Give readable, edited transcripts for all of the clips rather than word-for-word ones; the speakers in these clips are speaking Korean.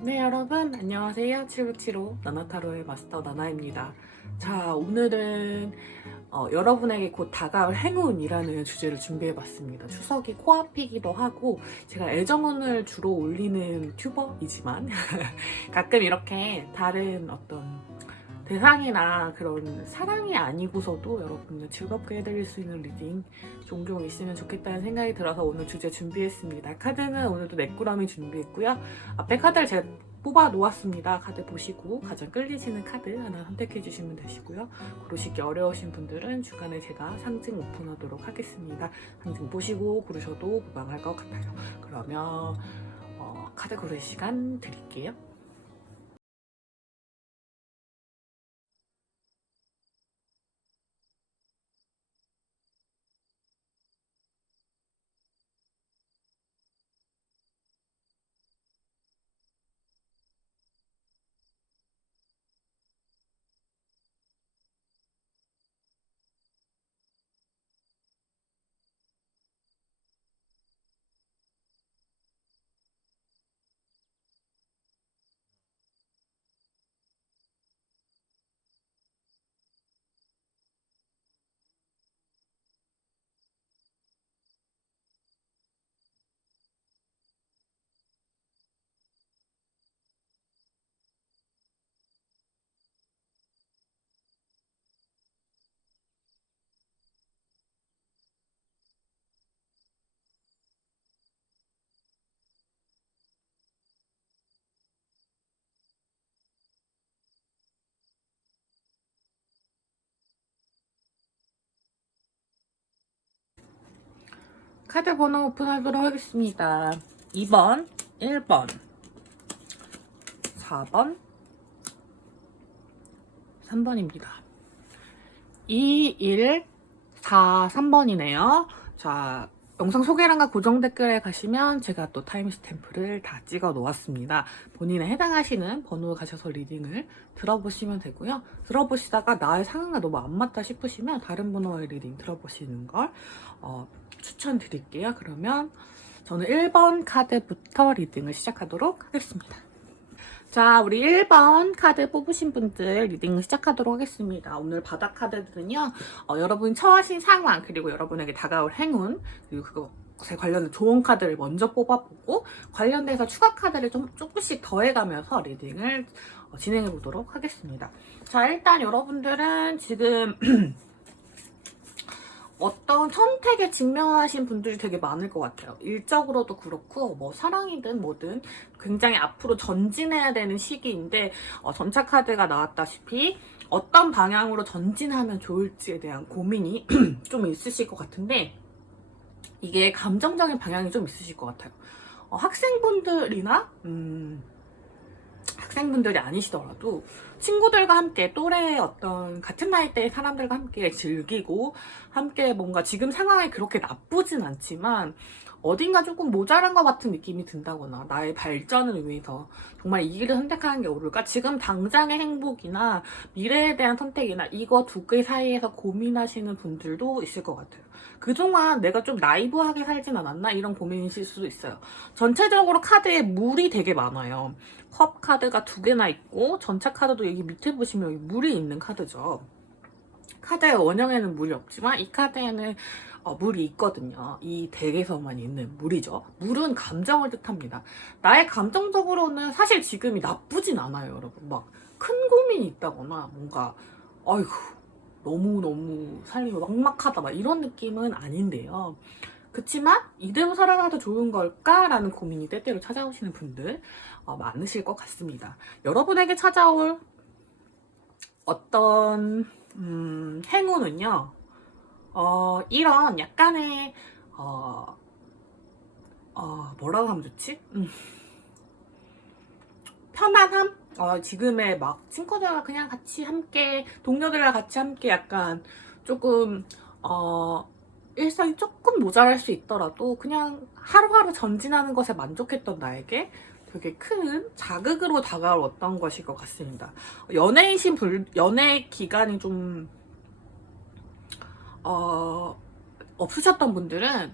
네, 여러분 안녕하세요. 7675 나나타로의 마스터 나나입니다. 자, 오늘은 여러분에게 곧 다가올 행운이라는 주제를 준비해봤습니다. 추석이 코앞이기도 하고 제가 애정운을 주로 올리는 튜버이지만 가끔 이렇게 다른 어떤 대상이나 그런 사랑이 아니고서도 여러분을 즐겁게 해드릴 수 있는 리딩 종종 있으면 좋겠다는 생각이 들어서 오늘 주제 준비했습니다. 카드는 오늘도 네꾸러미 준비했고요. 앞에 카드를 제가 뽑아 놓았습니다. 카드 보시고 가장 끌리시는 카드 하나 선택해 주시면 되시고요. 고르시기 어려우신 분들은 중간에 제가 상징 오픈하도록 하겠습니다. 상징 보시고 고르셔도 무방할 것 같아요. 그러면 카드 고를 시간 드릴게요. 카드 번호 오픈하도록 하겠습니다. 2번, 1번, 4번, 3번입니다. 2, 1, 4, 3번이네요. 자, 영상 소개란과 고정 댓글에 가시면 제가 또 타임스탬프를 다 찍어 놓았습니다. 본인에 해당하시는 번호에 가셔서 리딩을 들어보시면 되고요. 들어보시다가 나의 상황과 너무 안 맞다 싶으시면 다른 번호의 리딩 들어보시는 걸 추천드릴게요. 그러면 저는 1번 카드부터 리딩을 시작하도록 하겠습니다. 자, 우리 1번 카드 뽑으신 분들 리딩을 시작하도록 하겠습니다. 오늘 바닥 카드들은요, 여러분이 처하신 상황, 그리고 여러분에게 다가올 행운, 그리고 그것에 관련된 좋은 카드를 먼저 뽑아보고, 관련돼서 추가 카드를 좀 조금씩 더해가면서 리딩을 진행해 보도록 하겠습니다. 자, 일단 여러분들은 지금 어떤 선택에 직면하신 분들이 되게 많을 것 같아요. 일적으로도 그렇고 뭐 사랑이든 뭐든 굉장히 앞으로 전진해야 되는 시기인데 전차 카드가 나왔다시피 어떤 방향으로 전진하면 좋을지에 대한 고민이 좀 있으실 것 같은데 이게 감정적인 방향이 좀 있으실 것 같아요. 학생분들이나 학생분들이 아니시더라도 친구들과 함께 또래 어떤 같은 나이대의 사람들과 함께 즐기고 함께 뭔가 지금 상황이 그렇게 나쁘진 않지만 어딘가 조금 모자란 것 같은 느낌이 든다거나 나의 발전을 위해서 정말 이 길을 선택하는 게 옳을까? 지금 당장의 행복이나 미래에 대한 선택이나 이거 두 개 사이에서 고민하시는 분들도 있을 것 같아요. 그동안 내가 좀 나이브하게 살진 않았나? 이런 고민이실 수도 있어요. 전체적으로 카드에 물이 되게 많아요. 컵 카드가 2개나 있고 전차 카드도 여기 밑에 보시면 여기 물이 있는 카드죠. 카드의 원형에는 물이 없지만 이 카드에는 물이 있거든요. 이 덱에서만 있는 물이죠. 물은 감정을 뜻합니다. 나의 감정적으로는 사실 지금이 나쁘진 않아요, 여러분. 막 큰 고민이 있다거나 뭔가 아이고 너무너무 삶이 막막하다 막 이런 느낌은 아닌데요. 그치만 이대로 살아가도 좋은 걸까? 라는 고민이 때때로 찾아오시는 분들 많으실 것 같습니다. 여러분에게 찾아올 어떤 행운은요. 이런 약간의 뭐라고 하면 좋지? 편안함? 지금의 막 친구들과 그냥 같이 함께 동료들과 같이 함께 약간 조금 일상이 조금 모자랄 수 있더라도 그냥 하루하루 전진하는 것에 만족했던 나에게 되게 큰 자극으로 다가올 어떤 것일 것 같습니다. 연애 기간이 좀 없으셨던 분들은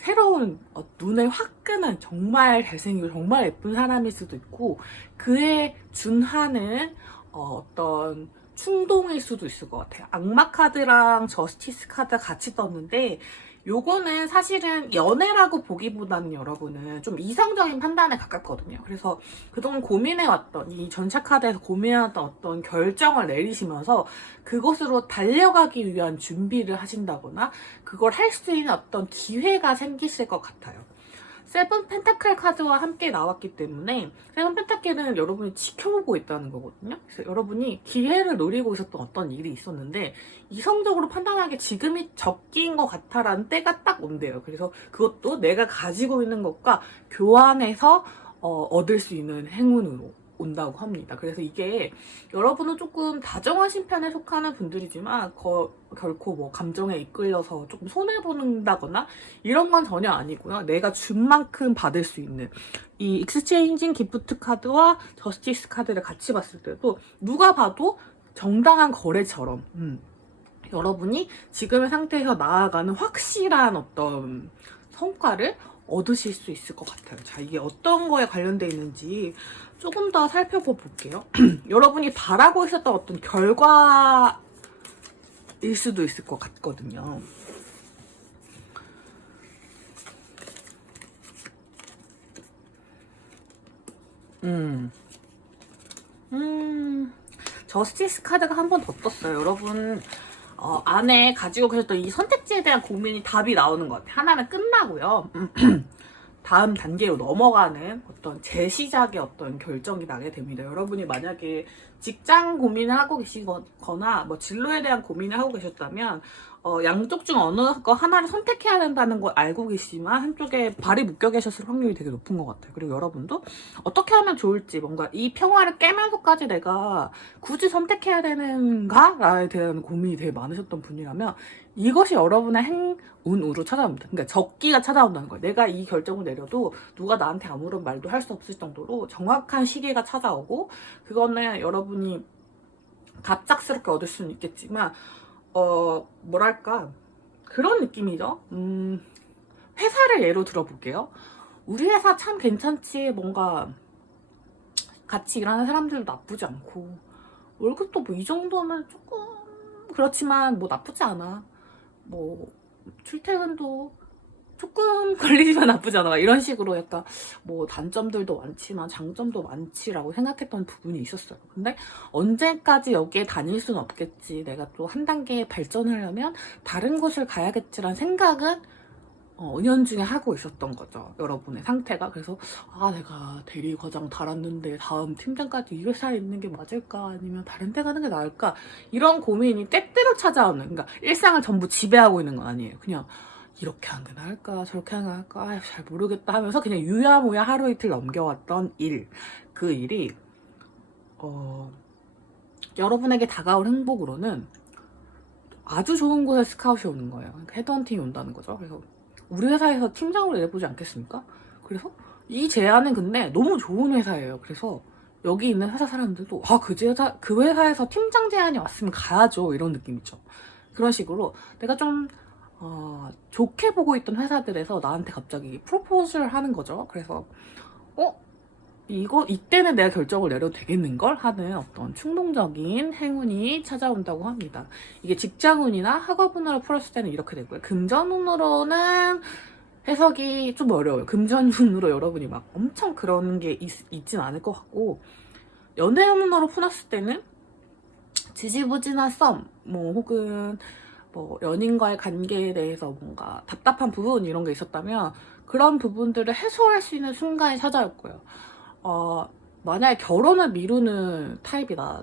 새로운 눈에 화끈한 정말 잘생기고 정말 예쁜 사람일 수도 있고 그에 준하는 어떤 충동일 수도 있을 것 같아요. 악마 카드랑 저스티스 카드 같이 떴는데 요거는 사실은 연애라고 보기보다는 여러분은 좀 이성적인 판단에 가깝거든요. 그래서 그동안 고민해왔던 이 전차 카드에서 고민해왔던 어떤 결정을 내리시면서 그것으로 달려가기 위한 준비를 하신다거나 그걸 할 수 있는 어떤 기회가 생기실 것 같아요. 세븐 펜타클 카드와 함께 나왔기 때문에 세븐 펜타클은 여러분이 지켜보고 있다는 거거든요. 그래서 여러분이 기회를 노리고 있었던 어떤 일이 있었는데 이성적으로 판단하기에 지금이 적기인 것 같아라는 때가 딱 온대요. 그래서 그것도 내가 가지고 있는 것과 교환해서 얻을 수 있는 행운으로 온다고 합니다. 그래서 이게 여러분은 조금 다정하신 편에 속하는 분들이지만 결코 뭐 감정에 이끌려서 조금 손해본다거나 이런 건 전혀 아니고요. 내가 준 만큼 받을 수 있는 이 익스체인징 기프트 카드와 저스티스 카드를 같이 봤을 때도 누가 봐도 정당한 거래처럼 여러분이 지금의 상태에서 나아가는 확실한 어떤 성과를 얻으실 수 있을 것 같아요. 자, 이게 어떤 거에 관련돼 있는지 조금 더 살펴볼게요. 여러분이 바라고 있었던 어떤 결과일 수도 있을 것 같거든요. 저스티스 카드가 한 번 더 떴어요. 여러분 안에 가지고 계셨던 이 선택지에 대한 고민이 답이 나오는 것 같아요. 하나는 끝나고요. 다음 단계로 넘어가는 어떤 재시작의 어떤 결정이 나게 됩니다. 여러분이 만약에 직장 고민을 하고 계시거나 뭐 진로에 대한 고민을 하고 계셨다면 양쪽 중 어느 거 하나를 선택해야 된다는 걸 알고 계시지만 한쪽에 발이 묶여 계셨을 확률이 되게 높은 것 같아요. 그리고 여러분도 어떻게 하면 좋을지 뭔가 이 평화를 깨면서까지 내가 굳이 선택해야 되는가에 대한 고민이 되게 많으셨던 분이라면 이것이 여러분의 행운으로 찾아옵니다. 그러니까 적기가 찾아온다는 거예요. 내가 이 결정을 내려도 누가 나한테 아무런 말도 할 수 없을 정도로 정확한 시기가 찾아오고 그거는 여러분이 갑작스럽게 얻을 수는 있겠지만 뭐랄까 그런 느낌이죠. 회사를 예로 들어볼게요. 우리 회사 참 괜찮지. 뭔가 같이 일하는 사람들도 나쁘지 않고 월급도 뭐 이 정도면 조금 그렇지만 뭐 나쁘지 않아. 뭐 출퇴근도 조금 걸리지만 나쁘지 않아. 이런 식으로 약간 뭐 단점들도 많지만 장점도 많지라고 생각했던 부분이 있었어요. 근데 언제까지 여기에 다닐 수는 없겠지. 내가 또 한 단계 발전하려면 다른 곳을 가야겠지라는 생각은 은연중에 하고 있었던 거죠. 여러분의 상태가. 그래서 내가 대리 과장 달았는데 다음 팀장까지 이 회사에 있는 게 맞을까 아니면 다른 데 가는 게 나을까 이런 고민이 때때로 찾아오는, 그러니까 일상을 전부 지배하고 있는 건 아니에요. 그냥 이렇게 하는 게 나을까 저렇게 하는 게 나을까 잘 모르겠다 하면서 그냥 유야무야 하루 이틀 넘겨왔던 그 일이 여러분에게 다가올 행복으로는 아주 좋은 곳에 스카웃이 오는 거예요. 그러니까 헤드헌팅이 온다는 거죠. 그래서 우리 회사에서 팀장으로 내보지 않겠습니까? 그래서 이 제안은 근데 너무 좋은 회사예요. 그래서 여기 있는 회사 사람들도 그 회사에서 팀장 제안이 왔으면 가야죠. 이런 느낌이죠. 그런 식으로 내가 좀 좋게 보고 있던 회사들에서 나한테 갑자기 프로포즈를 하는 거죠. 그래서 이때는 내가 결정을 내려도 되겠는걸 하는 어떤 충동적인 행운이 찾아온다고 합니다. 이게 직장운이나 학업운으로 풀었을 때는 이렇게 되고요. 금전운으로는 해석이 좀 어려워요. 금전운으로 여러분이 막 엄청 그런 게 있진 않을 것 같고, 연애운으로 풀었을 때는 지지부진한 썸, 혹은 연인과의 관계에 대해서 뭔가 답답한 부분 이런 게 있었다면 그런 부분들을 해소할 수 있는 순간이 찾아올 거예요. 만약에 결혼을 미루는 타입이다.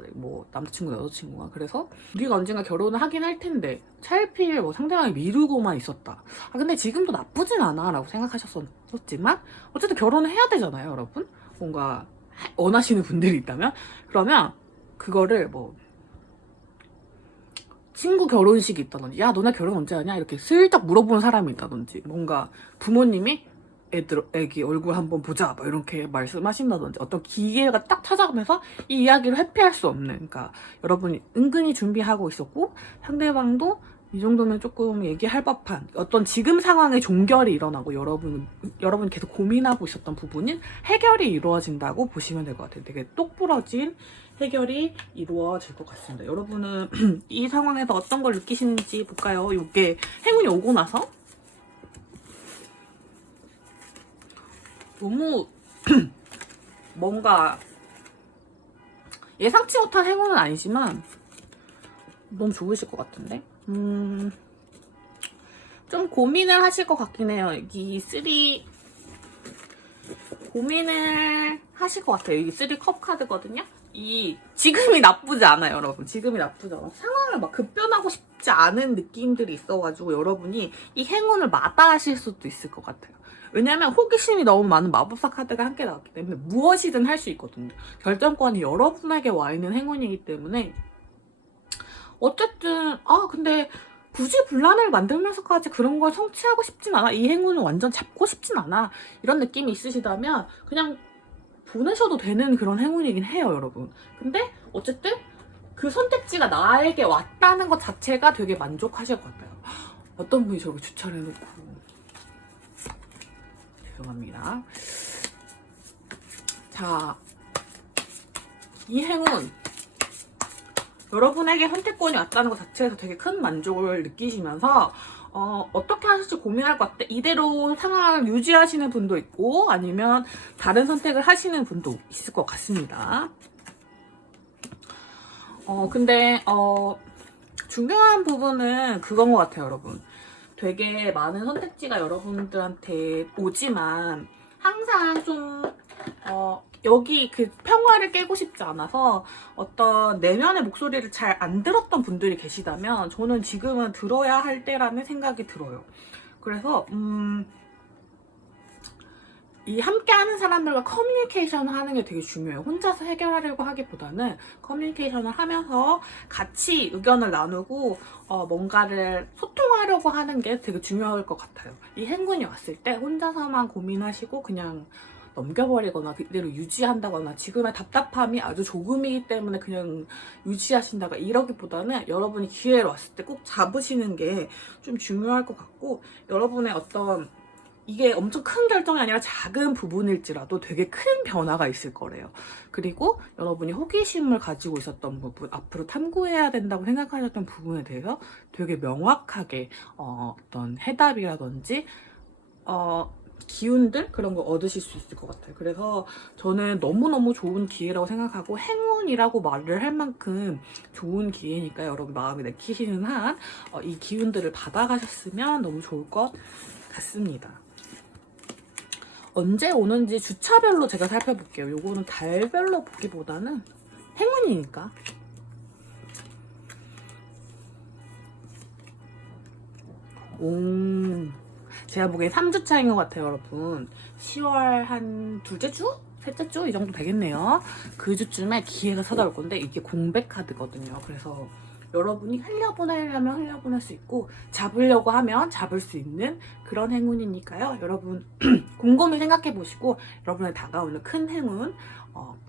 남자친구, 여자친구가. 그래서 우리가 언젠가 결혼을 하긴 할 텐데 차일피일 상대방이 미루고만 있었다. 근데 지금도 나쁘진 않아 라고 생각하셨었지만 어쨌든 결혼을 해야 되잖아요, 여러분. 뭔가 원하시는 분들이 있다면. 그러면 그거를 친구 결혼식이 있다든지 야 너네 결혼 언제 하냐 이렇게 슬쩍 물어보는 사람이 있다든지, 뭔가 부모님이 애기 얼굴 한번 보자 이렇게 말씀하신다든지 어떤 기회가 딱 찾아가면서 이 이야기를 회피할 수 없는, 그러니까 여러분이 은근히 준비하고 있었고 상대방도 이 정도면 조금 얘기할 법한 어떤 지금 상황의 종결이 일어나고 여러분 계속 고민하고 있었던 부분인 해결이 이루어진다고 보시면 될 것 같아요. 되게 똑부러진 해결이 이루어질 것 같습니다. 여러분은 이 상황에서 어떤 걸 느끼시는지 볼까요? 이게 행운이 오고 나서 너무 뭔가 예상치 못한 행운은 아니지만 너무 좋으실 것 같은데? 좀 고민을 하실 것 같긴 해요. 이 고민을 하실 것 같아요. 이게 3컵 카드거든요? 지금이 나쁘지 않아요, 여러분. 지금이 나쁘지 않아. 상황을 막 급변하고 싶지 않은 느낌들이 있어가지고 여러분이 이 행운을 마다하실 수도 있을 것 같아요. 왜냐면 호기심이 너무 많은 마법사 카드가 함께 나왔기 때문에 무엇이든 할 수 있거든요. 결정권이 여러분에게 와 있는 행운이기 때문에 어쨌든 근데 굳이 분란을 만들면서까지 그런 걸 성취하고 싶진 않아. 이 행운을 완전 잡고 싶진 않아. 이런 느낌이 있으시다면 그냥 보내셔도 되는 그런 행운이긴 해요, 여러분. 근데 어쨌든 그 선택지가 나에게 왔다는 것 자체가 되게 만족하실 것 같아요. 어떤 분이 저렇게 주차를 해놓고 죄송합니다. 자, 이 행운 여러분에게 선택권이 왔다는 것 자체에서 되게 큰 만족을 느끼시면서 어떻게 하실지 고민할 것 같아. 이대로 상황을 유지하시는 분도 있고 아니면 다른 선택을 하시는 분도 있을 것 같습니다. 근데 중요한 부분은 그건 것 같아요, 여러분. 되게 많은 선택지가 여러분들한테 오지만 항상 좀 여기 그 평화를 깨고 싶지 않아서 어떤 내면의 목소리를 잘 안 들었던 분들이 계시다면 저는 지금은 들어야 할 때라는 생각이 들어요. 그래서 이 함께하는 사람들과 커뮤니케이션을 하는 게 되게 중요해요. 혼자서 해결하려고 하기보다는 커뮤니케이션을 하면서 같이 의견을 나누고 뭔가를 소통하려고 하는 게 되게 중요할 것 같아요. 이 행운이 왔을 때 혼자서만 고민하시고 그냥 넘겨버리거나 그대로 유지한다거나 지금의 답답함이 아주 조금이기 때문에 그냥 유지하신다거나 이러기보다는 여러분이 기회를 왔을 때 꼭 잡으시는 게 좀 중요할 것 같고 여러분의 어떤 이게 엄청 큰 결정이 아니라 작은 부분일지라도 되게 큰 변화가 있을 거래요. 그리고 여러분이 호기심을 가지고 있었던 부분, 앞으로 탐구해야 된다고 생각하셨던 부분에 대해서 되게 명확하게 어떤 해답이라든지 기운들 그런 거 얻으실 수 있을 것 같아요. 그래서 저는 너무너무 좋은 기회라고 생각하고 행운이라고 말을 할 만큼 좋은 기회니까 여러분 마음에 내키시는 한 이 기운들을 받아가셨으면 너무 좋을 것 같습니다. 언제 오는지 주차별로 제가 살펴볼게요. 요거는 달별로 보기보다는 행운이니까. 제가 보기엔 3주차인 것 같아요, 여러분. 10월 한 둘째 주? 셋째 주? 이 정도 되겠네요. 그 주쯤에 기회가 찾아올 건데 이게 공백 카드거든요. 그래서 여러분이 흘려보내려면 흘려보낼 수 있고 잡으려고 하면 잡을 수 있는 그런 행운이니까요. 여러분 곰곰이 생각해 보시고 여러분의 다가오는 큰 행운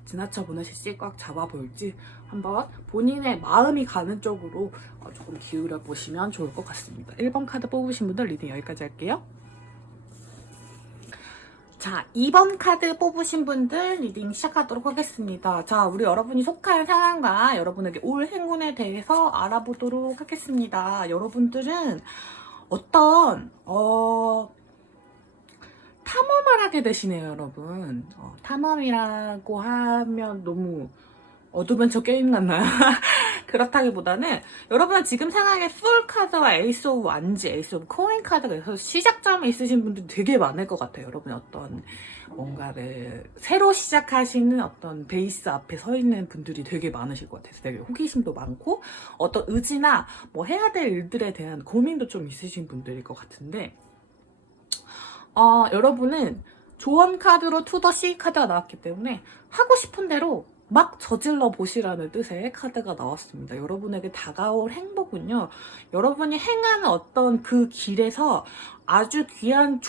지나쳐 보내실지 꽉 잡아볼지 한번 본인의 마음이 가는 쪽으로 조금 기울여 보시면 좋을 것 같습니다. 1번 카드 뽑으신 분들 리딩 여기까지 할게요. 자, 2번 카드 뽑으신 분들 리딩 시작하도록 하겠습니다. 자, 우리 여러분이 속한 상황과 여러분에게 올 행운에 대해서 알아보도록 하겠습니다. 여러분들은 어떤 탐험을 하게 되시네요, 여러분. 탐험이라고 하면 너무 어드벤처 게임 같나요? 그렇다기보다는 여러분은 지금 상황에 풀 카드와 에이스 오브 완지, 에이스 오브 코인 카드가 있어서 시작점에 있으신 분들 되게 많을 것 같아요. 여러분이 어떤 뭔가를 새로 시작하시는 어떤 베이스 앞에 서 있는 분들이 되게 많으실 것 같아요. 되게 호기심도 많고 어떤 의지나 뭐 해야 될 일들에 대한 고민도 좀 있으신 분들일 것 같은데 여러분은 조언 카드로 투더 C 카드가 나왔기 때문에 하고 싶은 대로 막 저질러 보시라는 뜻의 카드가 나왔습니다. 여러분에게 다가올 행복은요, 여러분이 행하는 어떤 그 길에서 아주 귀한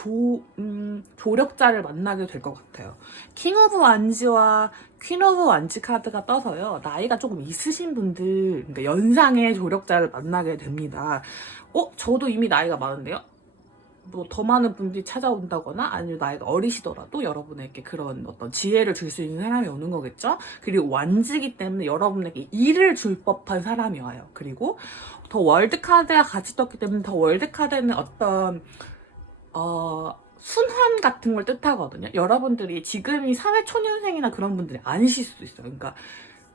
조력자를 만나게 될 것 같아요. 킹 오브 완즈와 퀸 오브 완즈 카드가 떠서요, 나이가 조금 있으신 분들, 그러니까 연상의 조력자를 만나게 됩니다. 저도 이미 나이가 많은데요? 뭐 더 많은 분들이 찾아온다거나 아니면 나이가 어리시더라도 여러분에게 그런 어떤 지혜를 줄 수 있는 사람이 오는 거겠죠. 그리고 완즈기 때문에 여러분에게 일을 줄 법한 사람이 와요. 그리고 더 월드 카드가 같이 떴기 때문에 더 월드 카드는 어떤 순환 같은 걸 뜻하거든요. 여러분들이 지금이 사회 초년생이나 그런 분들이 아니실 수도 있어요. 그러니까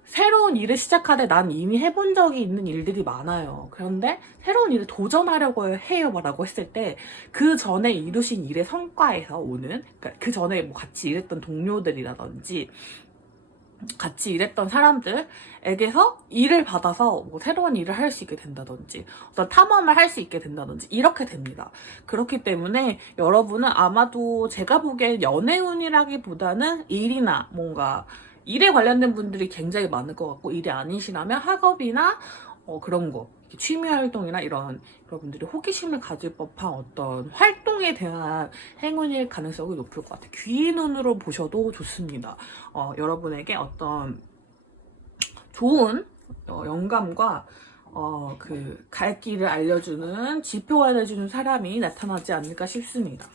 새로운 일을 시작하되 난 이미 해본 적이 있는 일들이 많아요. 그런데 새로운 일을 도전하려고 해요 라고 했을 때 그 전에 이루신 일의 성과에서 오는, 그러니까 그 전에 뭐 같이 일했던 동료들이라든지 같이 일했던 사람들에게서 일을 받아서 뭐 새로운 일을 할 수 있게 된다든지 어떤 탐험을 할 수 있게 된다든지 이렇게 됩니다. 그렇기 때문에 여러분은 아마도 제가 보기엔 연애운이라기보다는 일이나 뭔가 일에 관련된 분들이 굉장히 많을 것 같고, 일이 아니시라면 학업이나 그런 거, 취미 활동이나 이런 여러분들이 호기심을 가질 법한 어떤 활동에 대한 행운일 가능성이 높을 것 같아요. 귀의 눈으로 보셔도 좋습니다. 여러분에게 어떤 좋은 영감과 그 갈 길을 알려주는, 지표가 알려주는 사람이 나타나지 않을까 싶습니다.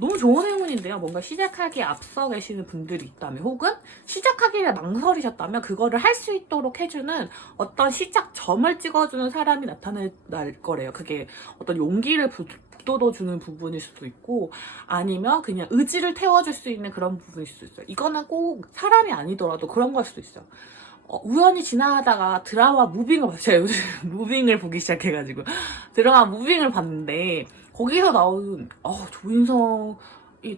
너무 좋은 행운인데요. 뭔가 시작하기에 앞서 계시는 분들이 있다면, 혹은 시작하기를 망설이셨다면 그거를 할 수 있도록 해주는 어떤 시작점을 찍어주는 사람이 나타날 거래요. 그게 어떤 용기를 북돋워주는 부분일 수도 있고, 아니면 그냥 의지를 태워줄 수 있는 그런 부분일 수도 있어요. 이거는 꼭 사람이 아니더라도 그런 걸 수도 있어요. 우연히 지나가다가 드라마 무빙을 봤어요. 제가 요즘 무빙을 보기 시작해가지고 드라마 무빙을 봤는데, 거기서 나온 조인성이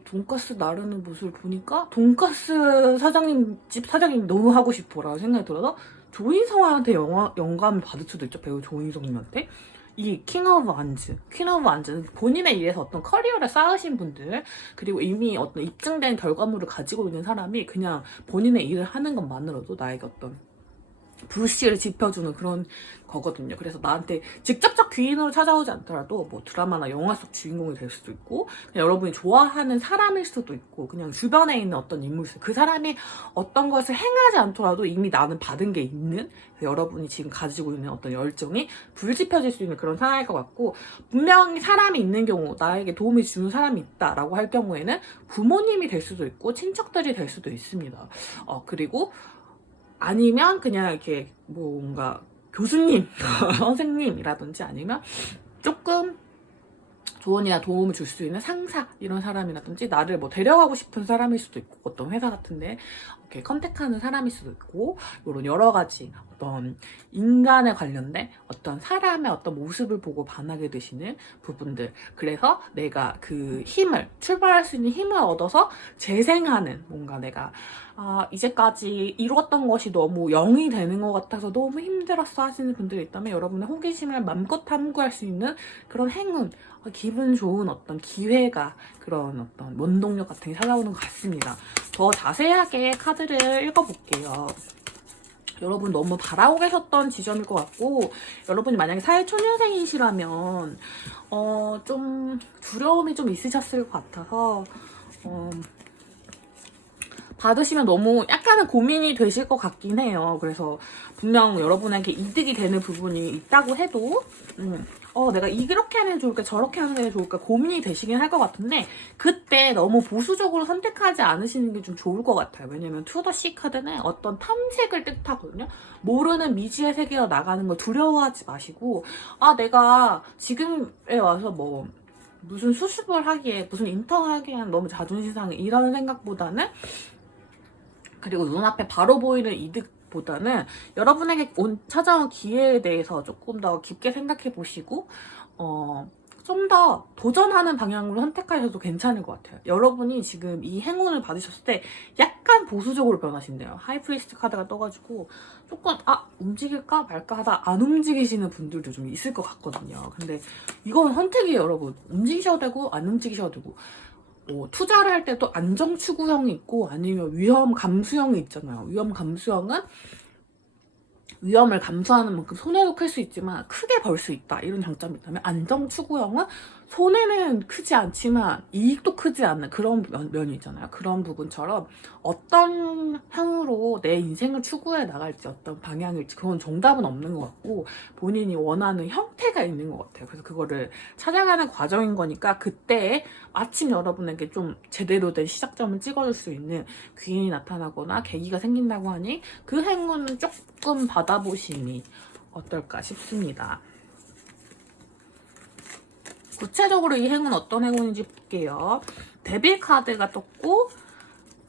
돈가스 나르는 모습을 보니까 돈가스 사장님, 집 사장님 너무 하고 싶어라는 생각이 들어서 조인성한테 영감을 받을 수도 있죠. 배우 조인성님한테. 이 킹 오브 완즈, 퀸 오브 완즈는 본인의 일에서 어떤 커리어를 쌓으신 분들, 그리고 이미 어떤 입증된 결과물을 가지고 있는 사람이 그냥 본인의 일을 하는 것만으로도 나에게 어떤 불씨를 지펴주는 그런 거거든요. 그래서 나한테 직접적 귀인으로 찾아오지 않더라도 뭐 드라마나 영화 속 주인공이 될 수도 있고, 그냥 여러분이 좋아하는 사람일 수도 있고, 그냥 주변에 있는 어떤 인물, 그 사람이 어떤 것을 행하지 않더라도 이미 나는 받은 게 있는, 여러분이 지금 가지고 있는 어떤 열정이 불지펴질 수 있는 그런 상황일 것 같고, 분명히 사람이 있는 경우, 나에게 도움이 주는 사람이 있다라고 할 경우에는 부모님이 될 수도 있고 친척들이 될 수도 있습니다. 그리고 아니면 그냥 이렇게 뭔가 교수님, 선생님이라든지, 아니면 조금 조언이나 도움을 줄 수 있는 상사, 이런 사람이라든지, 나를 뭐 데려가고 싶은 사람일 수도 있고, 어떤 회사 같은데 이렇게 컨택하는 사람일 수도 있고, 이런 여러 가지 어떤 인간에 관련된 어떤 사람의 어떤 모습을 보고 반하게 되시는 부분들. 그래서 내가 그 힘을, 출발할 수 있는 힘을 얻어서 재생하는, 뭔가 내가 이제까지 이루었던 것이 너무 0이 되는 것 같아서 너무 힘들었어 하시는 분들이 있다면, 여러분의 호기심을 맘껏 탐구할 수 있는 그런 행운, 기분 좋은 어떤 기회가, 그런 어떤 원동력 같은 게 찾아오는 것 같습니다. 더 자세하게 카드를 읽어볼게요. 여러분 너무 바라고 계셨던 지점일 것 같고, 여러분이 만약에 사회초년생이시라면 좀 두려움이 좀 있으셨을 것 같아서 받으시면 너무 약간은 고민이 되실 것 같긴 해요. 그래서 분명 여러분에게 이득이 되는 부분이 있다고 해도 내가 이렇게 하는 게 좋을까 저렇게 하는 게 좋을까 고민이 되시긴 할 것 같은데, 그때 너무 보수적으로 선택하지 않으시는 게 좀 좋을 것 같아요. 왜냐면 투더 C 카드는 어떤 탐색을 뜻하거든요. 모르는 미지의 세계로 나가는 걸 두려워하지 마시고, 내가 지금에 와서 뭐 무슨 수습을 하기에, 무슨 인턴을 하기에는 너무 자존심 상해, 이런 생각보다는, 그리고 눈앞에 바로 보이는 이득보다는 여러분에게 찾아온 기회에 대해서 조금 더 깊게 생각해 보시고 좀 더 도전하는 방향으로 선택하셔도 괜찮을 것 같아요. 여러분이 지금 이 행운을 받으셨을 때 약간 보수적으로 변하신대요. 하이프리스트 카드가 떠가지고 조금 움직일까 말까 하다 안 움직이시는 분들도 좀 있을 것 같거든요. 근데 이건 선택이에요, 여러분. 움직이셔도 되고 안 움직이셔도 되고. 뭐 투자를 할 때도 안정 추구형이 있고 아니면 위험 감수형이 있잖아요. 위험 감수형은 위험을 감수하는 만큼 손해도 클 수 있지만 크게 벌 수 있다 이런 장점이 있다면, 안정 추구형은 손해는 크지 않지만 이익도 크지 않는 그런 면이 있잖아요. 그런 부분처럼 어떤 향으로 내 인생을 추구해 나갈지, 어떤 방향일지 그건 정답은 없는 것 같고 본인이 원하는 형태가 있는 것 같아요. 그래서 그거를 찾아가는 과정인 거니까 그때 마침 여러분에게 좀 제대로 된 시작점을 찍어줄 수 있는 귀인이 나타나거나 계기가 생긴다고 하니 그 행운은 조금 받아보심이 어떨까 싶습니다. 구체적으로 이 행운 어떤 행운인지 볼게요. 데빌 카드가 떴고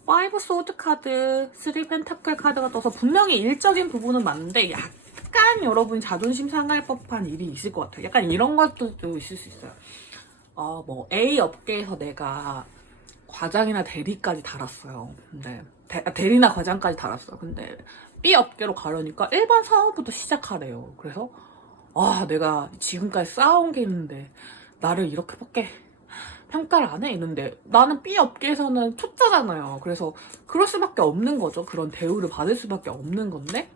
5 소드 카드, 3 펜타클 카드가 떠서 분명히 일적인 부분은 맞는데 약간 여러분 자존심 상할 법한 일이 있을 것 같아요. 약간 이런 것도 있을 수 있어요. 뭐 A 업계에서 내가 과장이나 대리까지 달았어요. 근데 대리나 과장까지 달았어요. 근데 B 업계로 가려니까 일반 사원부터 시작하래요. 그래서 내가 지금까지 쌓아온 게 있는데 나를 이렇게밖에 평가를 안 해? 이런데 나는 B 업계에서는 초짜잖아요. 그래서 그럴 수밖에 없는 거죠. 그런 대우를 받을 수밖에 없는 건데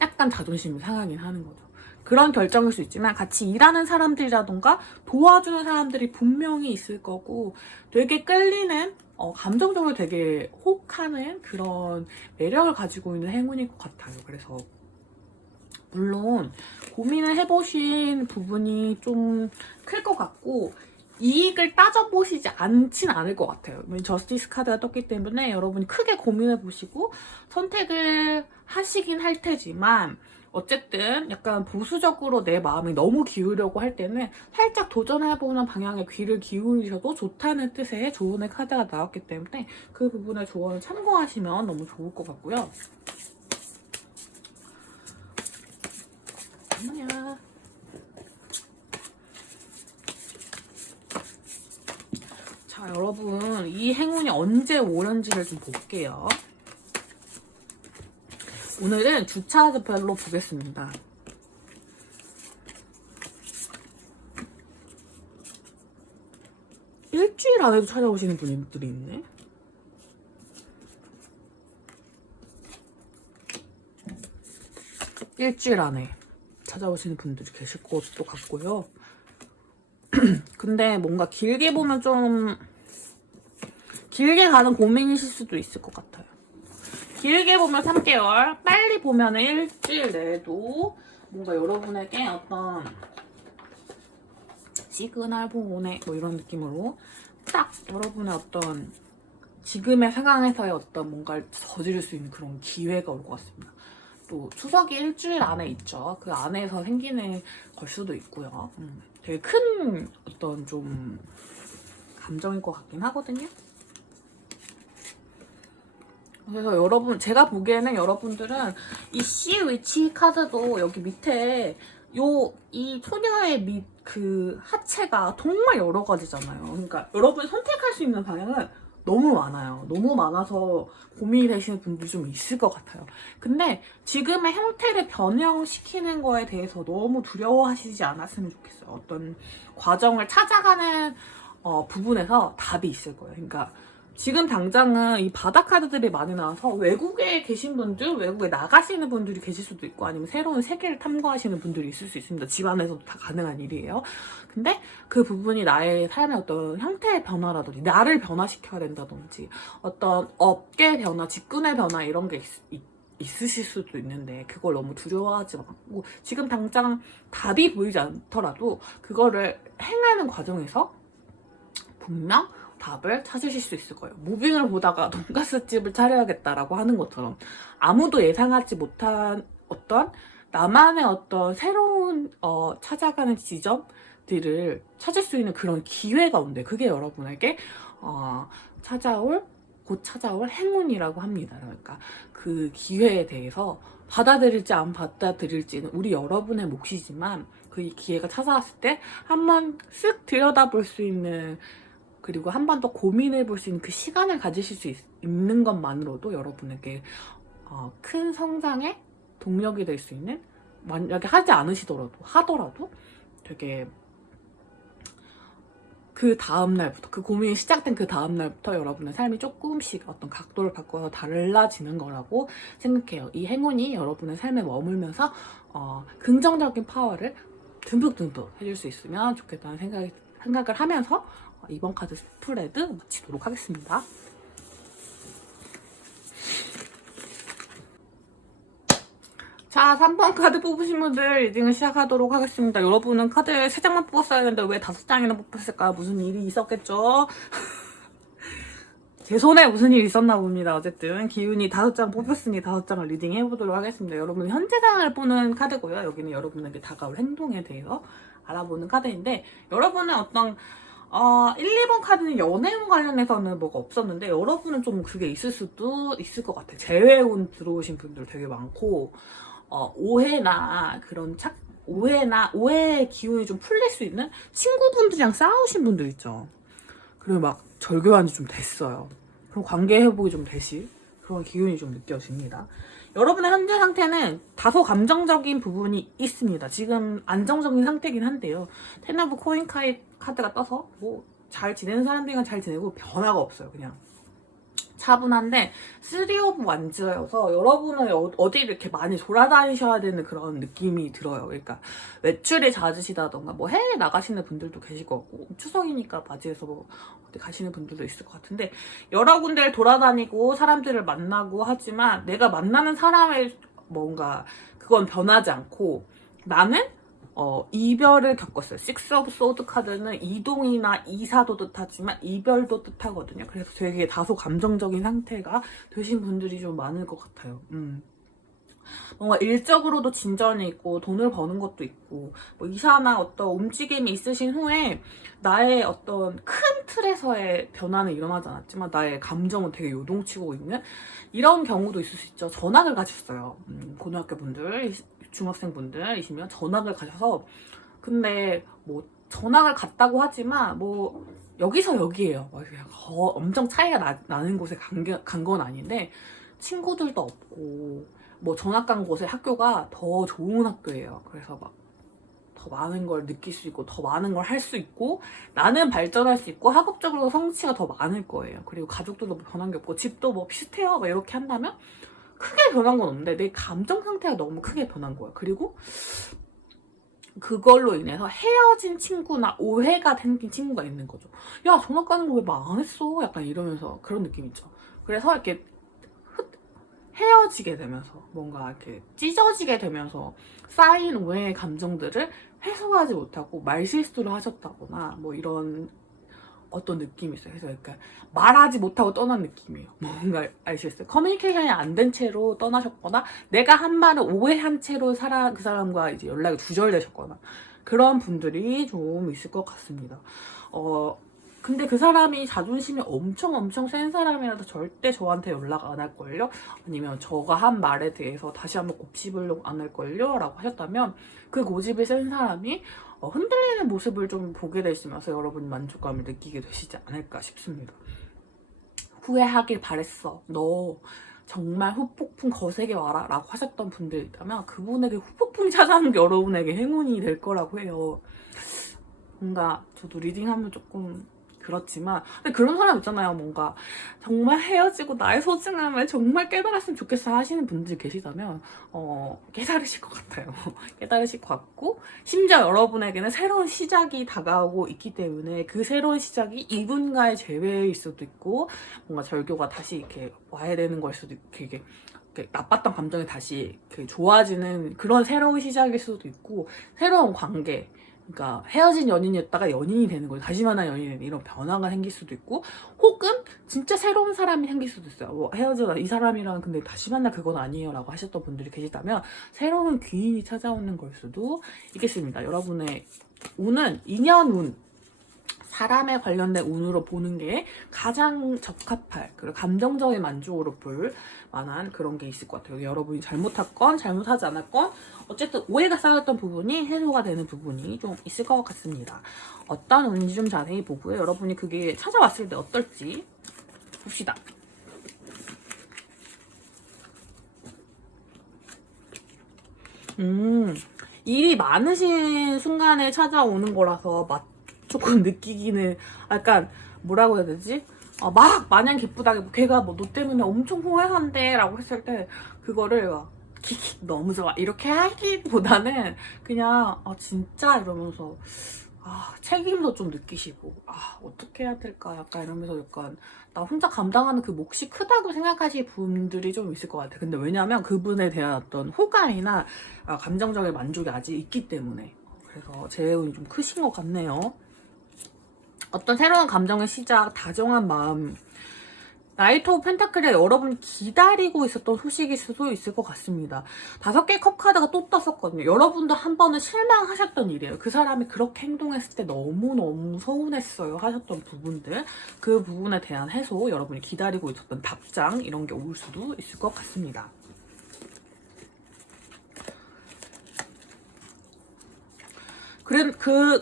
약간 자존심이 상하긴 하는 거죠. 그런 결정일 수 있지만 같이 일하는 사람들이라던가 도와주는 사람들이 분명히 있을 거고 되게 끌리는 감정적으로 되게 혹하는 그런 매력을 가지고 있는 행운일 것 같아요. 그래서 물론 고민을 해보신 부분이 좀 클 것 같고 이익을 따져보시지 않진 않을 것 같아요. 저스티스 카드가 떴기 때문에 여러분이 크게 고민해보시고 선택을 하시긴 할 테지만 어쨌든 약간 보수적으로 내 마음이 너무 기우려고 할 때는 살짝 도전해보는 방향에 귀를 기울이셔도 좋다는 뜻의 조언의 카드가 나왔기 때문에 그 부분의 조언을 참고하시면 너무 좋을 것 같고요. 잠깐만요. 자, 여러분 이 행운이 언제 오는지를 좀 볼게요. 오늘은 주차별로 보겠습니다. 일주일 안에도 찾아오시는 분들이 있네. 일주일 안에 찾아오시는 분들이 계실 것도 같고요. 근데 뭔가 길게 보면 좀 길게 가는 고민이실 수도 있을 것 같아요. 길게 보면 3개월, 빨리 보면 일주일 내도 뭔가 여러분에게 어떤 시그널 보내 뭐 이런 느낌으로 딱 여러분의 어떤 지금의 상황에서의 어떤 뭔가를 저지를 수 있는 그런 기회가 올 것 같습니다. 또 추석이 일주일 안에 있죠. 그 안에서 생기는 걸 수도 있고요. 되게 큰 어떤 좀 감정일 것 같긴 하거든요. 그래서 여러분, 제가 보기에는 여러분들은 이 C 위치 카드도 여기 밑에 이 소녀의 그 하체가 정말 여러 가지잖아요. 그러니까 여러분이 선택할 수 있는 방향은 너무 많아요. 너무 많아서 고민이 되시는 분들이 좀 있을 것 같아요. 근데 지금의 형태를 변형시키는 거에 대해서 너무 두려워하시지 않았으면 좋겠어요. 어떤 과정을 찾아가는 부분에서 답이 있을 거예요. 그러니까 지금 당장은 이 바다 카드들이 많이 나와서 외국에 계신 분들, 외국에 나가시는 분들이 계실 수도 있고 아니면 새로운 세계를 탐구하시는 분들이 있을 수 있습니다. 집안에서도 다 가능한 일이에요. 근데 그 부분이 나의 삶의 어떤 형태의 변화라든지 나를 변화시켜야 된다든지 어떤 업계 변화, 직군의 변화 이런 게 있으실 수도 있는데 그걸 너무 두려워하지 말고 지금 당장 답이 보이지 않더라도 그거를 행하는 과정에서 분명 답을 찾으실 수 있을 거예요. 무빙을 보다가 돈가스 집을 차려야겠다라고 하는 것처럼 아무도 예상하지 못한 어떤 나만의 어떤 새로운 찾아가는 지점들을 찾을 수 있는 그런 기회가 온대. 그게 여러분에게 곧 찾아올 행운이라고 합니다. 그러니까 그 기회에 대해서 받아들일지 안 받아들일지는 우리 여러분의 몫이지만 그 기회가 찾아왔을 때 한번 쓱 들여다볼 수 있는 그리고 한 번 더 고민해 볼 수 있는 그 시간을 가지실 수 있는 것만으로도 여러분에게 큰 성장의 동력이 될 수 있는, 만약에 하지 않으시더라도 하더라도 되게 그 다음날부터, 그 고민이 시작된 그 다음날부터 여러분의 삶이 조금씩 어떤 각도를 바꿔서 달라지는 거라고 생각해요. 이 행운이 여러분의 삶에 머물면서 긍정적인 파워를 듬뿍듬뿍 해줄 수 있으면 좋겠다는 생각을 하면서 이번 카드 스프레드 마치도록 하겠습니다. 자, 3번 카드 뽑으신 분들 리딩을 시작하도록 하겠습니다. 여러분은 카드 3장만 뽑았어야 했는데 왜 5장이나 뽑았을까요? 무슨 일이 있었겠죠? 제 손에 무슨 일이 있었나 봅니다. 어쨌든 기운이 5장 뽑혔으니 5장을 리딩해보도록 하겠습니다. 여러분은 현재 상황을 보는 카드고요. 여기는 여러분에게 다가올 행동에 대해서 알아보는 카드인데, 여러분은 어떤 1, 2번 카드는 연애운 관련해서는 뭐가 없었는데, 여러분은 좀 그게 있을 수도 있을 것 같아요. 재회운 들어오신 분들 되게 많고, 오해나 오해의 기운이 좀 풀릴 수 있는 친구분들이랑 싸우신 분들 있죠. 그리고 막 절교한 지 좀 됐어요. 그럼 관계 회복이 좀 되실 그런 기운이 좀 느껴집니다. 여러분의 현재 상태는 다소 감정적인 부분이 있습니다. 지금 안정적인 상태긴 한데요. 텐 오브 코인 카드가 떠서 뭐 잘 지내는 사람들이랑 잘 지내고 변화가 없어요. 그냥 차분한데 3 오브 완즈여서 여러분은 어디를 이렇게 많이 돌아다니셔야 되는 그런 느낌이 들어요. 그러니까 외출이 잦으시다던가 뭐 해외 나가시는 분들도 계실 것 같고, 추석이니까 맞이해서 뭐 어디 가시는 분들도 있을 것 같은데, 여러 군데를 돌아다니고 사람들을 만나고 하지만 내가 만나는 사람의 뭔가 그건 변하지 않고, 나는 이별을 겪었어요. 6 오브 소드 카드는 이동이나 이사도 뜻하지만 이별도 뜻하거든요. 그래서 되게 다소 감정적인 상태가 되신 분들이 좀 많을 것 같아요. 뭔가 일적으로도 진전이 있고 돈을 버는 것도 있고, 뭐 이사나 어떤 움직임이 있으신 후에 나의 어떤 큰 틀에서의 변화는 일어나지 않았지만 나의 감정은 되게 요동치고 있는 이런 경우도 있을 수 있죠. 전학을 가셨어요. 고등학교 분들, 중학생 분들이시면 전학을 가셔서, 근데 뭐 전학을 갔다고 하지만 뭐 여기서 여기예요. 엄청 차이가 나는 곳에 간 건 아닌데, 친구들도 없고 뭐 전학 간 곳의 학교가 더 좋은 학교예요. 그래서 막 더 많은 걸 느낄 수 있고 더 많은 걸 할 수 있고 나는 발전할 수 있고 학업적으로 성취가 더 많을 거예요. 그리고 가족들도 뭐 변한 게 없고 집도 뭐 비슷해요. 막 이렇게 한다면 크게 변한 건 없는데 내 감정 상태가 너무 크게 변한 거예요. 그리고 그걸로 인해서 헤어진 친구나 오해가 생긴 친구가 있는 거죠. 야, 전학 가는 거 왜 말 안 했어? 약간 이러면서 그런 느낌 있죠. 그래서 이렇게 헤어지게 되면서 뭔가 이렇게 찢어지게 되면서 쌓인 오해의 감정들을 해소하지 못하고 말실수를 하셨다거나 뭐 이런 어떤 느낌이 있어요. 그래서 그러니까 말하지 못하고 떠난 느낌이에요. 뭔가 아시겠어요? 커뮤니케이션이 안 된 채로 떠나셨거나 내가 한 말을 오해한 채로 그 사람과 이제 연락이 두절되셨거나 그런 분들이 좀 있을 것 같습니다. 근데 그 사람이 자존심이 엄청 센 사람이라도 절대 저한테 연락 안 할걸요? 아니면 저가 한 말에 대해서 다시 한번 곱씹으려고 안 할걸요? 라고 하셨다면, 그 고집이 센 사람이 흔들리는 모습을 좀 보게 되시면서 여러분이 만족감을 느끼게 되시지 않을까 싶습니다. 후회하길 바랬어. 너 정말 후폭풍 거세게 와라 라고 하셨던 분들 있다면 그분에게 후폭풍이 찾아오는 게 여러분에게 행운이 될 거라고 해요. 뭔가 저도 리딩하면 조금 그렇지만, 근데 그런 사람 있잖아요. 뭔가 정말 헤어지고 나의 소중함을 정말 깨달았으면 좋겠어 하시는 분들이 계시다면 깨달으실 것 같아요. 깨달으실 것 같고, 심지어 여러분에게는 새로운 시작이 다가오고 있기 때문에 그 새로운 시작이 이분과의 재회일 수도 있고, 뭔가 절교가 다시 이렇게 와야 되는 걸 수도 있고, 이게 나빴던 감정이 다시 좋아지는 그런 새로운 시작일 수도 있고, 새로운 관계, 그러니까 헤어진 연인이었다가 연인이 되는 거예요. 다시 만난 연인이 되는 이런 변화가 생길 수도 있고, 혹은 진짜 새로운 사람이 생길 수도 있어요. 뭐 헤어져 이 사람이랑 근데 다시 만날 그건 아니에요 라고 하셨던 분들이 계시다면 새로운 귀인이 찾아오는 걸 수도 있겠습니다. 여러분의 운은 인연운, 사람에 관련된 운으로 보는 게 가장 적합할, 그리고 감정적인 만족으로 볼 만한 그런 게 있을 것 같아요. 여러분이 잘못했건 잘못하지 않았건 어쨌든 오해가 쌓였던 부분이 해소가 되는 부분이 좀 있을 것 같습니다. 어떤 운인지 좀 자세히 보고요. 여러분이 그게 찾아왔을 때 어떨지 봅시다. 일이 많으신 순간에 찾아오는 거라서 조금 느끼기는 약간 뭐라고 해야 되지? 막 마냥 기쁘다기 걔가 뭐 너 때문에 엄청 후회한대 라고 했을 때 그거를 막 킥킥 너무 좋아 이렇게 하기보다는 그냥 진짜 이러면서 책임도 좀 느끼시고 어떻게 해야 될까 약간 이러면서 약간 나 혼자 감당하는 그 몫이 크다고 생각하실 분들이 좀 있을 것 같아요. 근데 왜냐면 그분에 대한 어떤 호감이나 감정적인 만족이 아직 있기 때문에 그래서 재혼이 좀 크신 것 같네요. 어떤 새로운 감정의 시작, 다정한 마음 나이트 오브 펜타클이 여러분이 기다리고 있었던 소식일 수도 있을 것 같습니다. 5개의 컵 카드가 또 떴었거든요. 여러분도 한 번은 실망하셨던 일이에요. 그 사람이 그렇게 행동했을 때 너무너무 서운했어요 하셨던 부분들, 그 부분에 대한 해소, 여러분이 기다리고 있었던 답장 이런 게 올 수도 있을 것 같습니다.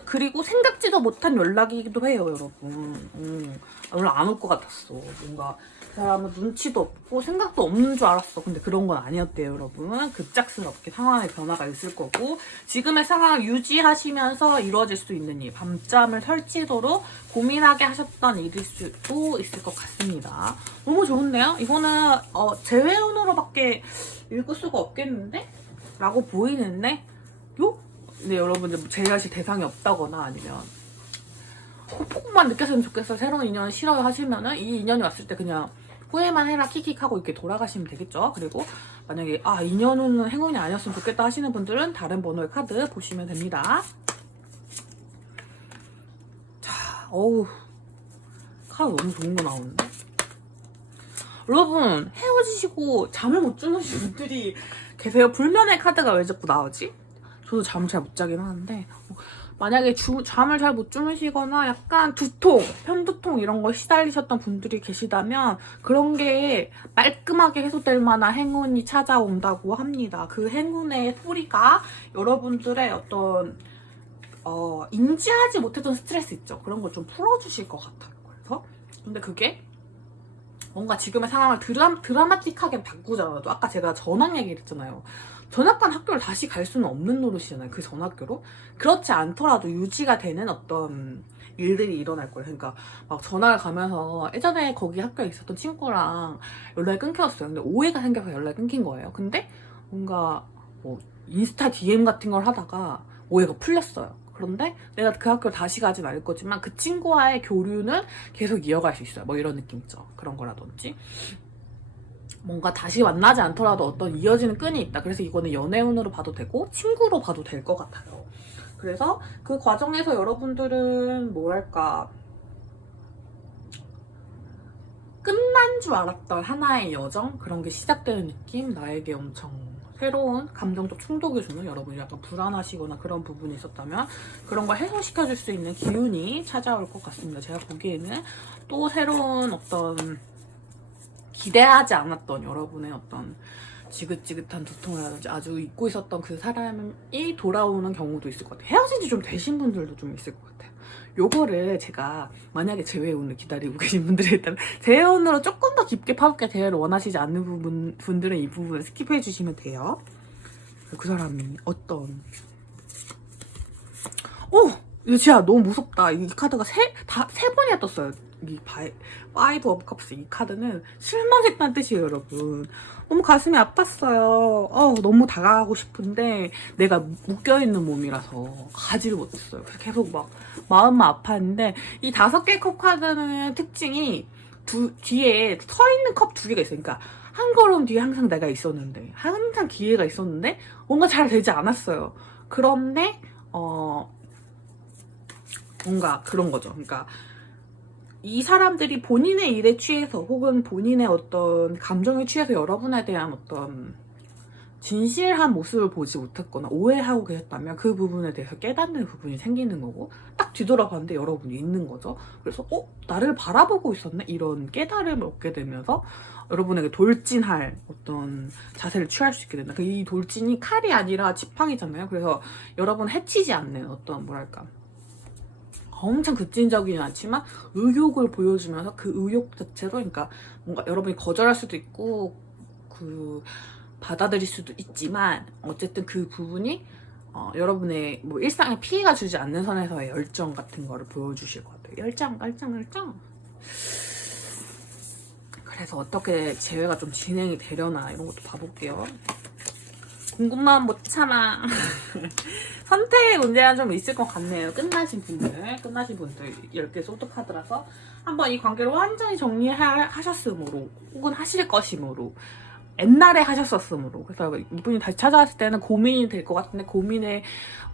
그리고 생각지도 못한 연락이기도 해요, 여러분. 원래 안 올 것 같았어. 뭔가 그 사람은 눈치도 없고 생각도 없는 줄 알았어. 근데 그런 건 아니었대요, 여러분. 급작스럽게 상황의 변화가 있을 거고 지금의 상황을 유지하시면서 이루어질 수 있는 일, 밤잠을 설치도록 고민하게 하셨던 일일 수도 있을 것 같습니다. 너무 좋은데요? 이거는 재회원으로밖에 읽을 수가 없겠는데? 라고 보이는데 근데 여러분들 제의하실 대상이 없다거나 아니면 폭만 느꼈으면 좋겠어 새로운 인연 싫어요 하시면은 이 인연이 왔을 때 그냥 후회만 해라 킥킥하고 이렇게 돌아가시면 되겠죠. 그리고 만약에 인연은 행운이 아니었으면 좋겠다 하시는 분들은 다른 번호의 카드 보시면 됩니다. 자, 카드 너무 좋은 거 나오는데 여러분 헤어지시고 잠을 못 주무신 분들이 계세요. 불면의 카드가 왜 자꾸 나오지? 저도 잠을 잘 못 자긴 하는데 만약에 잠을 잘 못 주무시거나 약간 두통, 편두통 이런 거 시달리셨던 분들이 계시다면 그런 게 말끔하게 해소될 만한 행운이 찾아온다고 합니다. 그 행운의 소리가 여러분들의 어떤 인지하지 못했던 스트레스 있죠. 그런 걸 좀 풀어주실 것 같아요. 그래서 근데 그게 뭔가 지금의 상황을 드라마틱하게 바꾸잖아요. 아까 제가 전학 얘기를 했잖아요. 전학 간 학교를 다시 갈 수는 없는 노릇이잖아요. 그 전 학교로. 그렇지 않더라도 유지가 되는 어떤 일들이 일어날 거예요. 그러니까 막 전학을 가면서 예전에 거기 학교에 있었던 친구랑 연락이 끊겼어요. 근데 오해가 생겨서 연락이 끊긴 거예요. 근데 뭔가 뭐 인스타 DM 같은 걸 하다가 오해가 풀렸어요. 그런데 내가 그 학교를 다시 가진 않을 거지만 그 친구와의 교류는 계속 이어갈 수 있어요. 뭐 이런 느낌 있죠. 그런 거라든지. 뭔가 다시 만나지 않더라도 어떤 이어지는 끈이 있다. 그래서 이거는 연애운으로 봐도 되고 친구로 봐도 될 것 같아요. 그래서 그 과정에서 여러분들은 뭐랄까 끝난 줄 알았던 하나의 여정? 그런 게 시작되는 느낌? 나에게 엄청 새로운 감정적 충격을 주는, 여러분이 약간 불안하시거나 그런 부분이 있었다면 그런 걸 해소시켜줄 수 있는 기운이 찾아올 것 같습니다. 제가 보기에는 또 새로운 어떤 기대하지 않았던 여러분의 어떤 지긋지긋한 두통이라든지 아주 잊고 있었던 그 사람이 돌아오는 경우도 있을 것 같아요. 헤어진 지 좀 되신 분들도 좀 있을 것 같아요. 요거를 제가 만약에 재회운을 기다리고 계신 분들이 있다면 재회운으로 조금 더 깊게 파묻게 대회를 원하시지 않는 분들은 이 부분을 스킵해 주시면 돼요. 그 사람이 어떤 이거 진짜 너무 무섭다. 이 카드가 세 번이나 떴어요. 이 파이브 오브 컵스 이 카드는 실망했다는 뜻이에요, 여러분. 너무 가슴이 아팠어요. 너무 다가가고 싶은데 내가 묶여있는 몸이라서 가지를 못했어요. 그래서 계속 막 마음만 아팠는데 이 5개 컵 카드는 특징이 뒤에 서 있는 컵 2개가 있어요. 그러니까 한 걸음 뒤에 항상 내가 있었는데 항상 기회가 있었는데 뭔가 잘 되지 않았어요. 그런데 뭔가 그런 거죠. 그러니까 이 사람들이 본인의 일에 취해서 혹은 본인의 어떤 감정에 취해서 여러분에 대한 어떤 진실한 모습을 보지 못했거나 오해하고 계셨다면 그 부분에 대해서 깨닫는 부분이 생기는 거고 딱 뒤돌아봤는데 여러분이 있는 거죠. 그래서 나를 바라보고 있었네? 이런 깨달음을 얻게 되면서 여러분에게 돌진할 어떤 자세를 취할 수 있게 된다. 이 돌진이 칼이 아니라 지팡이잖아요. 그래서 여러분 해치지 않는 어떤 뭐랄까 엄청 급진적이진 않지만 의욕을 보여주면서 그 의욕 자체로 그러니까 뭔가 여러분이 거절할 수도 있고 받아들일 수도 있지만 어쨌든 그 부분이 여러분의 뭐 일상에 피해가 주지 않는 선에서의 열정 같은 거를 보여주실 것 같아요. 열정. 그래서 어떻게 재회가 좀 진행이 되려나 이런 것도 봐볼게요. 궁금한 못 참아. 선택 문제가 좀 있을 것 같네요. 끝나신 분들 10개 소드카드라서 한번 이 관계를 완전히 정리하셨으므로 혹은 하실 것이므로 옛날에 하셨었으므로 그래서 이분이 다시 찾아왔을 때는 고민이 될 것 같은데 고민의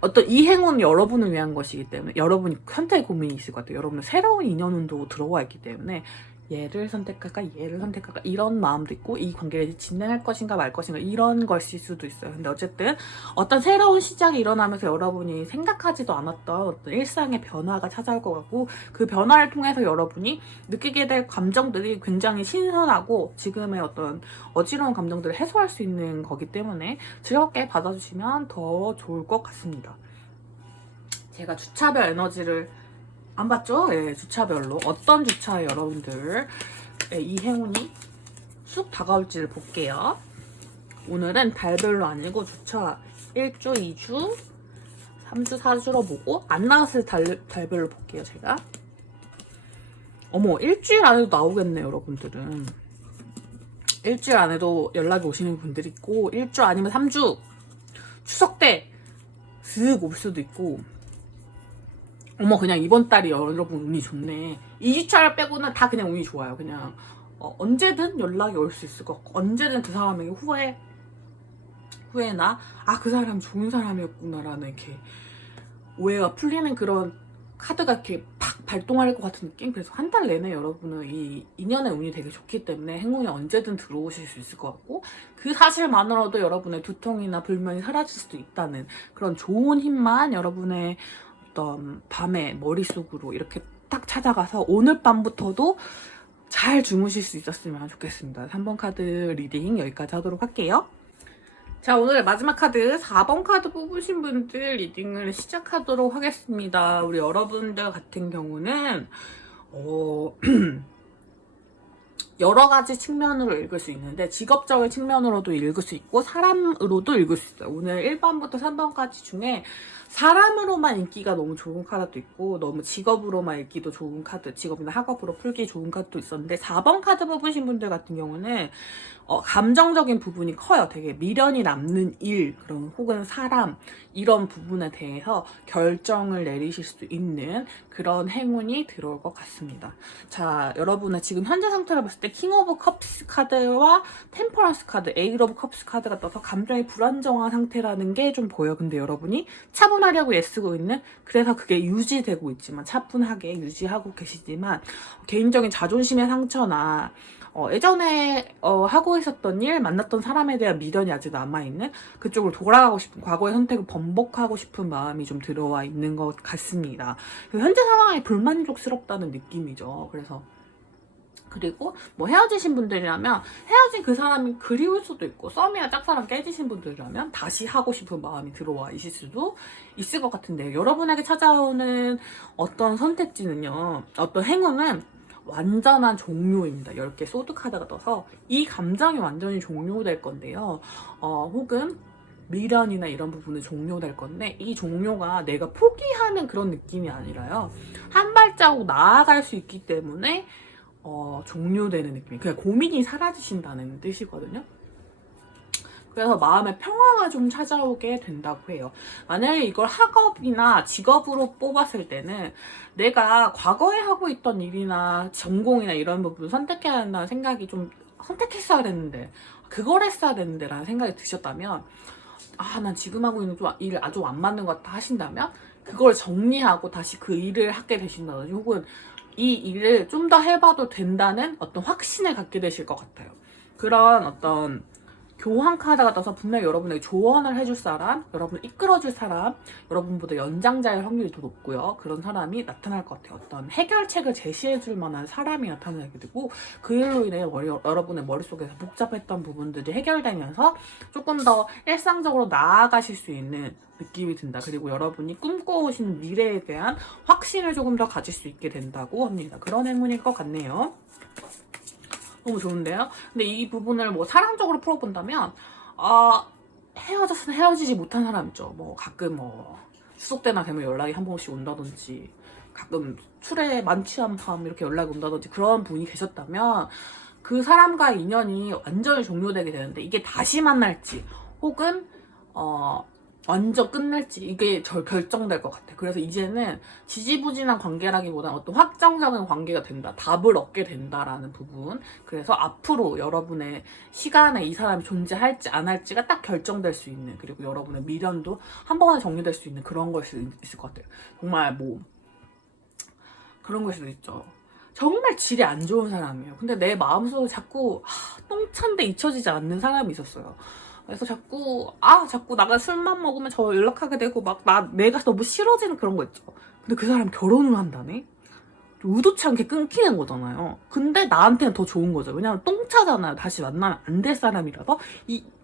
어떤 이 행운은 여러분을 위한 것이기 때문에 여러분이 선택 고민이 있을 것 같아요. 여러분은 새로운 인연운도 들어와 있기 때문에 얘를 선택할까 얘를 선택할까 이런 마음도 있고 이 관계를 진행할 것인가 말 것인가 이런 것일 수도 있어요. 근데 어쨌든 어떤 새로운 시작이 일어나면서 여러분이 생각하지도 않았던 어떤 일상의 변화가 찾아올 것 같고 그 변화를 통해서 여러분이 느끼게 될 감정들이 굉장히 신선하고 지금의 어떤 어지러운 감정들을 해소할 수 있는 거기 때문에 즐겁게 받아주시면 더 좋을 것 같습니다. 제가 주차별 에너지를 안 봤죠? 예, 주차별로 어떤 주차에 여러분들 이 행운이 쑥 다가올지를 볼게요. 오늘은 달별로 아니고 주차 1주, 2주, 3주, 4주로 보고 안 나왔을 달별로 볼게요. 제가 어머 일주일 안에도 나오겠네요. 여러분들은 일주일 안에도 연락이 오시는 분들이 있고 일주 아니면 3주 추석 때 슥 올 수도 있고 어머 그냥 이번 달이 여러분 운이 좋네. 2주차를 빼고는 다 그냥 운이 좋아요. 그냥 언제든 연락이 올 수 있을 것 같고 언제든 그 사람에게 후회나 그 사람 좋은 사람이었구나 라는 이렇게 오해가 풀리는 그런 카드가 이렇게 팍 발동할 것 같은 느낌. 그래서 한 달 내내 여러분은 이 인연의 운이 되게 좋기 때문에 행운이 언제든 들어오실 수 있을 것 같고 그 사실만으로도 여러분의 두통이나 불면이 사라질 수도 있다는 그런 좋은 힘만 여러분의 어떤 밤에 머릿속으로 이렇게 딱 찾아가서 오늘 밤부터도 잘 주무실 수 있었으면 좋겠습니다. 3번 카드 리딩 여기까지 하도록 할게요. 자, 오늘의 마지막 카드 4번 카드 뽑으신 분들 리딩을 시작하도록 하겠습니다. 우리 여러분들 같은 경우는 여러 가지 측면으로 읽을 수 있는데 직업적인 측면으로도 읽을 수 있고 사람으로도 읽을 수 있어요. 오늘 1번부터 3번까지 중에 사람으로만 읽기가 너무 좋은 카드도 있고 너무 직업으로만 읽기도 좋은 카드, 직업이나 학업으로 풀기 좋은 카드도 있었는데 4번 카드 뽑으신 분들 같은 경우는 감정적인 부분이 커요. 되게 미련이 남는 일, 그런 혹은 사람 이런 부분에 대해서 결정을 내리실 수 있는 그런 행운이 들어올 것 같습니다. 자, 여러분의 지금 현재 상태를 봤을 때 킹 오브 컵스 카드와 템퍼런스 카드, 에이스 오브 컵스 카드가 떠서 감정이 불안정한 상태라는 게 좀 보여요. 근데 여러분이 차분하려고 애쓰고 있는, 그래서 그게 유지되고 있지만 차분하게 유지하고 계시지만 개인적인 자존심의 상처나 예전에 하고 있었던 일, 만났던 사람에 대한 미련이 아직 남아있는 그쪽으로 돌아가고 싶은, 과거의 선택을 번복하고 싶은 마음이 좀 들어와 있는 것 같습니다. 현재 상황이 불만족스럽다는 느낌이죠. 그리고 뭐 헤어지신 분들이라면 헤어진 그 사람이 그리울 수도 있고 썸이나 짝사랑 깨지신 분들이라면 다시 하고 싶은 마음이 들어와 있을 수도 있을 것 같은데 여러분에게 찾아오는 어떤 선택지는요, 어떤 행운은 완전한 종료입니다. 10개 소드 카드가 떠서 이 감정이 완전히 종료될 건데요. 혹은 미련이나 이런 부분은 종료될 건데 이 종료가 내가 포기하는 그런 느낌이 아니라요. 한 발자국 나아갈 수 있기 때문에 종료되는 느낌. 그냥 고민이 사라지신다는 뜻이거든요. 그래서 마음의 평화가 좀 찾아오게 된다고 해요. 만약에 이걸 학업이나 직업으로 뽑았을 때는 내가 과거에 하고 있던 일이나 전공이나 이런 부분 선택해야 한다는 생각이 좀 선택했어야 됐는데 그걸 했어야 됐는데 라는 생각이 드셨다면 난 지금 하고 있는 일 아주 안 맞는 것 같다 하신다면 그걸 정리하고 다시 그 일을 하게 되신다든지 혹은 이 일을 좀 더 해봐도 된다는 어떤 확신을 갖게 되실 것 같아요. 그런 어떤 교환 카드가 떠서 분명히 여러분에게 조언을 해줄 사람, 여러분을 이끌어줄 사람, 여러분보다 연장자일 확률이 더 높고요. 그런 사람이 나타날 것 같아요. 어떤 해결책을 제시해줄 만한 사람이 나타나게 되고 그 일로 인해 여러분의 머릿속에서 복잡했던 부분들이 해결되면서 조금 더 일상적으로 나아가실 수 있는 느낌이 든다. 그리고 여러분이 꿈꿔오신 미래에 대한 확신을 조금 더 가질 수 있게 된다고 합니다. 그런 행운일 것 같네요. 너무 좋은데요? 근데 이 부분을 뭐 사랑적으로 풀어본다면 헤어져서 헤어지지 못한 사람 있죠. 뭐 가끔 뭐 추석 때나 되면 연락이 한 번씩 온다든지, 가끔 술에 만취한 밤 이렇게 연락이 온다든지 그런 분이 계셨다면 그 사람과의 인연이 완전히 종료되게 되는데, 이게 다시 만날지 혹은 완전 끝날지 이게 결정될 것 같아. 그래서 이제는 지지부진한 관계라기보다는 어떤 확정적인 관계가 된다, 답을 얻게 된다라는 부분. 그래서 앞으로 여러분의 시간에 이 사람이 존재할지 안 할지가 딱 결정될 수 있는, 그리고 여러분의 미련도 한 번에 정리될 수 있는 그런 걸 수 있을 것 같아요. 정말 뭐 그런 걸 수도 있죠. 정말 질이 안 좋은 사람이에요. 근데 내 마음속에 자꾸 똥찬데 잊혀지지 않는 사람이 있었어요. 그래서 자꾸 나가 술만 먹으면 저 연락하게 되고 막 내가 너무 싫어지는 그런 거 있죠. 근데 그 사람 결혼을 한다네? 의도치 않게 끊기는 거잖아요. 근데 나한테는 더 좋은 거죠. 왜냐면 똥차잖아요. 다시 만나면 안 될 사람이라서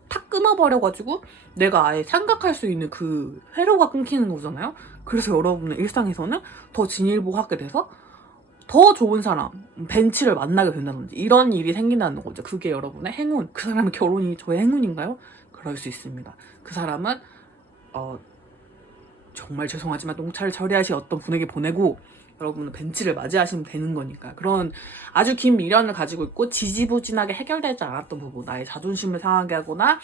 탁 끊어버려가지고 내가 아예 생각할 수 있는 그 회로가 끊기는 거잖아요. 그래서 여러분의 일상에서는 더 진일보하게 돼서 더 좋은 사람, 벤치를 만나게 된다든지 이런 일이 생긴다는 거죠. 그게 여러분의 행운. 그 사람의 결혼이 저의 행운인가요? 그럴 수 있습니다. 그 사람은 정말 죄송하지만 똥차를 처리하실 어떤 분에게 보내고 여러분은 벤치를 맞이하시면 되는 거니까. 그런 아주 긴 미련을 가지고 있고 지지부진하게 해결되지 않았던 부분, 나의 자존심을 상하게 하거나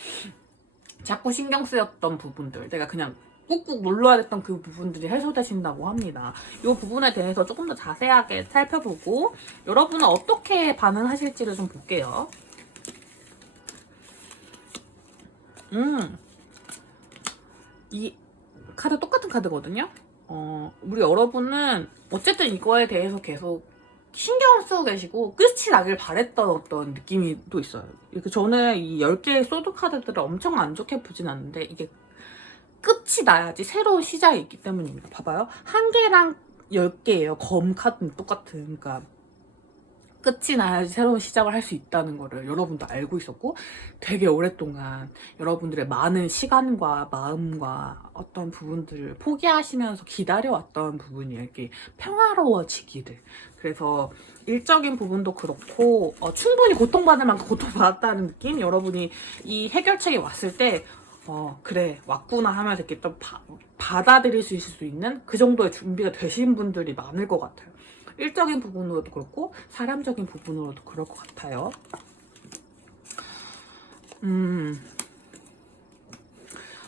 자꾸 신경 쓰였던 부분들, 내가 그냥 꾹꾹 눌러야 됐던 그 부분들이 해소되신다고 합니다. 이 부분에 대해서 조금 더 자세하게 살펴보고 여러분은 어떻게 반응하실지를 좀 볼게요. 이 카드 똑같은 카드거든요. 우리 여러분은 어쨌든 이거에 대해서 계속 신경을 쓰고 계시고 끝이 나길 바랬던 어떤 느낌이 또 있어요. 이렇게 저는 이 10개의 소드 카드들을 엄청 안 좋게 보진 않는데 이게 끝이 나야지 새로운 시작이 있기 때문입니다. 봐봐요. 1개랑 10개예요. 검 카드는 똑같은. 그러니까 끝이 나야지 새로운 시작을 할 수 있다는 거를 여러분도 알고 있었고, 되게 오랫동안 여러분들의 많은 시간과 마음과 어떤 부분들을 포기하시면서 기다려왔던 부분이 이렇게 평화로워지기를. 그래서 일적인 부분도 그렇고 충분히 고통받을 만큼 고통받았다는 느낌? 여러분이 이 해결책이 왔을 때 그래 왔구나 하면서 이렇게 좀 받아들일 수 있을 수 있는 그 정도의 준비가 되신 분들이 많을 것 같아요. 일적인 부분으로도 그렇고 사람적인 부분으로도 그럴 것 같아요.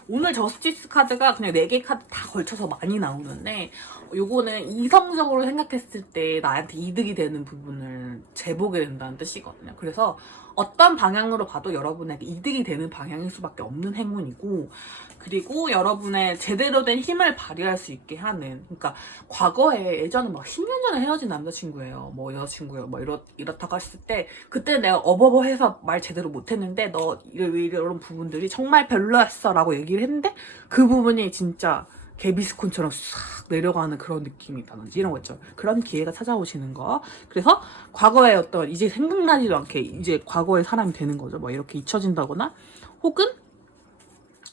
오늘 저스티스 카드가 그냥 4개 카드 다 걸쳐서 많이 나오는데, 요거는 이성적으로 생각했을 때 나한테 이득이 되는 부분을 재보게 된다는 뜻이거든요. 그래서 어떤 방향으로 봐도 여러분에게 이득이 되는 방향일 수밖에 없는 행운이고, 그리고 여러분의 제대로 된 힘을 발휘할 수 있게 하는, 그러니까 과거에 예전에 막 10년 전에 헤어진 남자친구예요. 뭐 여자친구예요. 뭐 이렇다고 했을 때 그때 내가 어버버해서 말 제대로 못했는데 너 이런 부분들이 정말 별로였어 라고 얘기를 했는데 그 부분이 진짜 개비스콘처럼 싹 내려가는 그런 느낌이라든지 이런 거 있죠. 그런 기회가 찾아오시는 거. 그래서 과거의 어떤 이제 생각나지도 않게 이제 과거의 사람이 되는 거죠. 뭐 이렇게 잊혀진다거나 혹은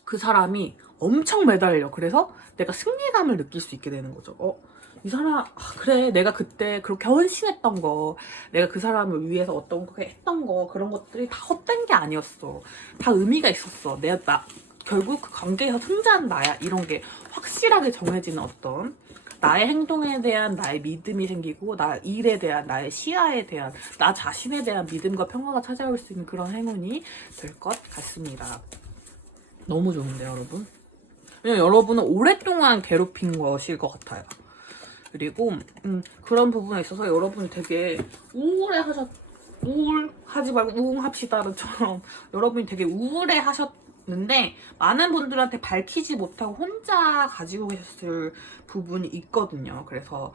그 사람이 엄청 매달려. 그래서 내가 승리감을 느낄 수 있게 되는 거죠. 이 사람, 그래, 내가 그때 그렇게 헌신했던 거, 내가 그 사람을 위해서 어떤 거 했던 거, 그런 것들이 다 헛된 게 아니었어. 다 의미가 있었어. 결국 그 관계에서 승자는 나야. 이런 게 확실하게 정해지는 어떤 나의 행동에 대한 나의 믿음이 생기고, 나 일에 대한 나의 시야에 대한 나 자신에 대한 믿음과 평화가 찾아올 수 있는 그런 행운이 될 것 같습니다. 너무 좋은데 여러분? 왜냐면 여러분은 오랫동안 괴롭힌 것일 것 같아요. 그리고 그런 부분에 있어서 여러분이 되게 우울하지 말고 우웅합시다처럼 여러분이 되게 우울해 하셨는데 많은 분들한테 밝히지 못하고 혼자 가지고 계셨을 부분이 있거든요. 그래서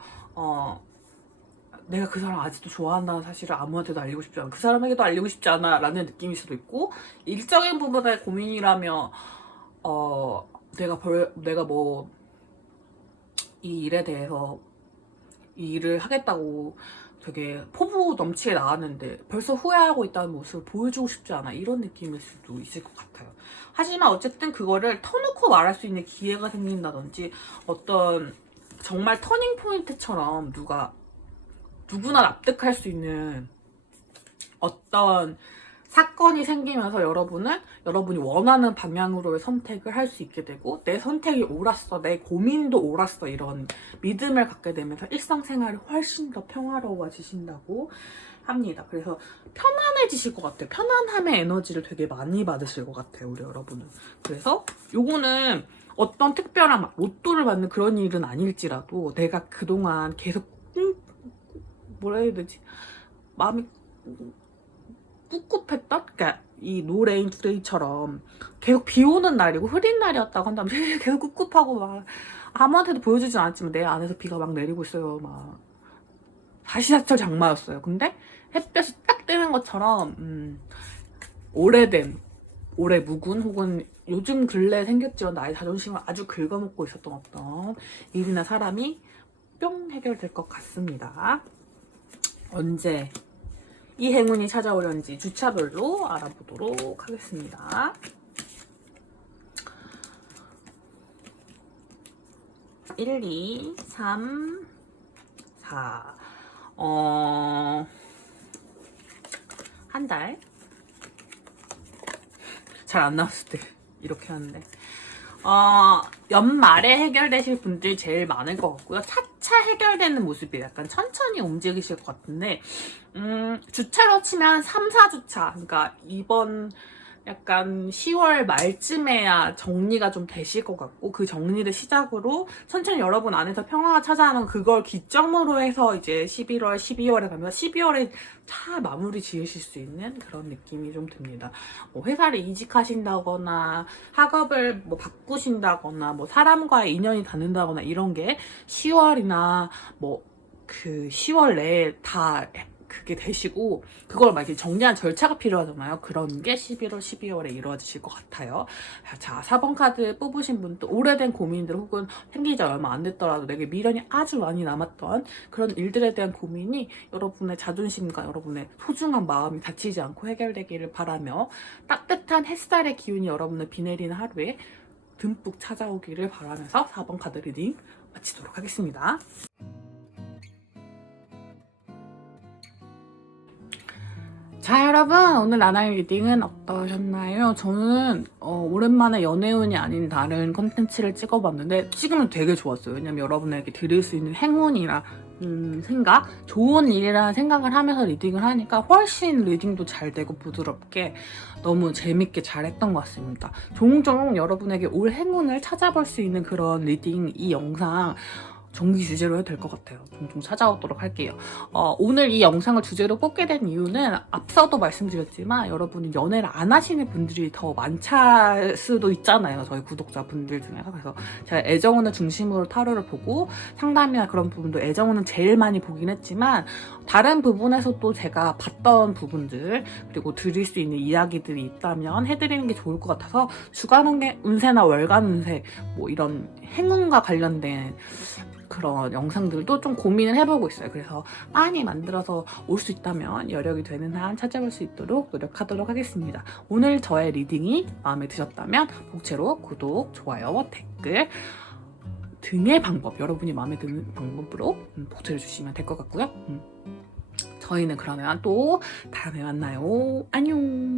내가 그 사람 아직도 좋아한다는 사실을 아무한테도 알리고 싶지 않아, 그 사람에게도 알리고 싶지 않아 라는 느낌일 수도 있고, 일적인 부분에 고민이라며 내가 뭐 이 일에 대해서 이 일을 하겠다고 되게 포부 넘치게 나왔는데 벌써 후회하고 있다는 모습을 보여주고 싶지 않아, 이런 느낌일 수도 있을 것 같아요. 하지만 어쨌든 그거를 터놓고 말할 수 있는 기회가 생긴다든지 어떤 정말 터닝 포인트처럼 누구나 납득할 수 있는 어떤 사건이 생기면서 여러분이 원하는 방향으로의 선택을 할 수 있게 되고 내 선택이 옳았어, 내 고민도 옳았어 이런 믿음을 갖게 되면서 일상생활이 훨씬 더 평화로워지신다고 합니다. 그래서 편안해지실 것 같아요. 편안함의 에너지를 되게 많이 받으실 것 같아요, 우리 여러분은. 그래서 요거는 어떤 특별한 막 로또를 받는 그런 일은 아닐지라도 내가 그동안 계속 뭐라 해야 되지? 마음이 꿉꿉했던? 그러니까 이 노레인 투데이처럼 계속 비 오는 날이고 흐린 날이었다고 한다면 계속 꿉꿉하고 막 아무한테도 보여주진 않았지만 내 안에서 비가 막 내리고 있어요. 막 사시사철 장마였어요. 근데 햇볕이 딱 뜨는 것처럼 오래 묵은 혹은 요즘 근래에 생겼지만 나의 자존심을 아주 긁어먹고 있었던 어떤 일이나 사람이 뿅 해결될 것 같습니다. 언제 이 행운이 찾아오려는지 주차별로 알아보도록 하겠습니다. 1, 2, 3, 4. 한 달. 잘 안 나왔을 때 이렇게 하는데. 연말에 해결되실 분들이 제일 많을 것 같고요. 차차 해결되는 모습이 약간 천천히 움직이실 것 같은데, 주차로 치면 3, 4주차. 그러니까 이번 약간 10월 말쯤에야 정리가 좀 되실 것 같고, 그 정리를 시작으로 천천히 여러분 안에서 평화가 찾아오는 그걸 기점으로 해서 이제 11월, 12월에 가면 12월에 차 마무리 지으실 수 있는 그런 느낌이 좀 듭니다. 뭐 회사를 이직하신다거나 학업을 뭐 바꾸신다거나 뭐 사람과의 인연이 닿는다거나 이런 게 10월이나 뭐 그 10월 내에 다 그게 되시고 그걸 막 이렇게 정리한 절차가 필요하잖아요. 그런 게 11월, 12월에 이루어지실 것 같아요. 자, 4번 카드 뽑으신 분도 오래된 고민들 혹은 생긴 지 얼마 안 됐더라도 내게 미련이 아주 많이 남았던 그런 일들에 대한 고민이 여러분의 자존심과 여러분의 소중한 마음이 다치지 않고 해결되기를 바라며 따뜻한 햇살의 기운이 여러분을 비 내리는 하루에 듬뿍 찾아오기를 바라면서 4번 카드 리딩 마치도록 하겠습니다. 자, 여러분, 오늘 나나의 리딩은 어떠셨나요? 저는 오랜만에 연애운이 아닌 다른 컨텐츠를 찍어봤는데 찍으면 되게 좋았어요. 왜냐면 여러분에게 드릴 수 있는 행운이라 생각, 좋은 일이라는 생각을 하면서 리딩을 하니까 훨씬 리딩도 잘 되고 부드럽게 너무 재밌게 잘했던 것 같습니다. 종종 여러분에게 올 행운을 찾아볼 수 있는 그런 리딩 이 영상 정기 주제로 해도 될 것 같아요. 종종 찾아오도록 할게요. 오늘 이 영상을 주제로 뽑게 된 이유는 앞서도 말씀드렸지만 여러분이 연애를 안 하시는 분들이 더 많을 수도 있잖아요. 저희 구독자분들 중에서. 그래서 제가 애정운을 중심으로 타로를 보고 상담이나 그런 부분도 애정운은 제일 많이 보긴 했지만 다른 부분에서도 제가 봤던 부분들 그리고 드릴 수 있는 이야기들이 있다면 해드리는 게 좋을 것 같아서 주간 운세나 월간 운세 뭐 이런 행운과 관련된 그런 영상들도 좀 고민을 해보고 있어요. 그래서 많이 만들어서 올 수 있다면 여력이 되는 한 찾아볼 수 있도록 노력하도록 하겠습니다. 오늘 저의 리딩이 마음에 드셨다면 복채로 구독, 좋아요, 댓글 등의 방법, 여러분이 마음에 드는 방법으로 복채를 주시면 될 것 같고요. 저희는 그러면 또 다음에 만나요. 안녕.